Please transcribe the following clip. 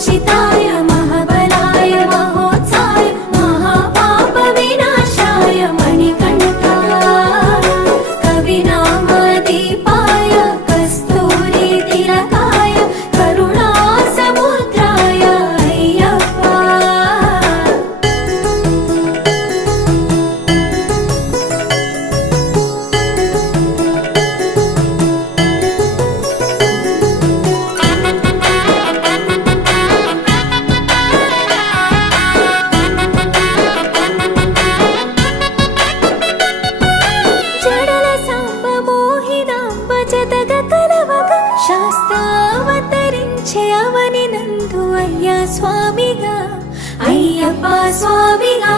महोचिताय महाबलाय महोत्साय महापाप विनाशाय मणिकण्ठा कविनामदीपाय कस्तूरी तिलकाय करुणासमुद्राय अय्यप्पा జడల సాంబ మోహినాంబ జతగ కలవగ శాస్త్రావతరించే అవని నందు అయ్యా స్వామిగా అయ్యప్ప స్వామిగా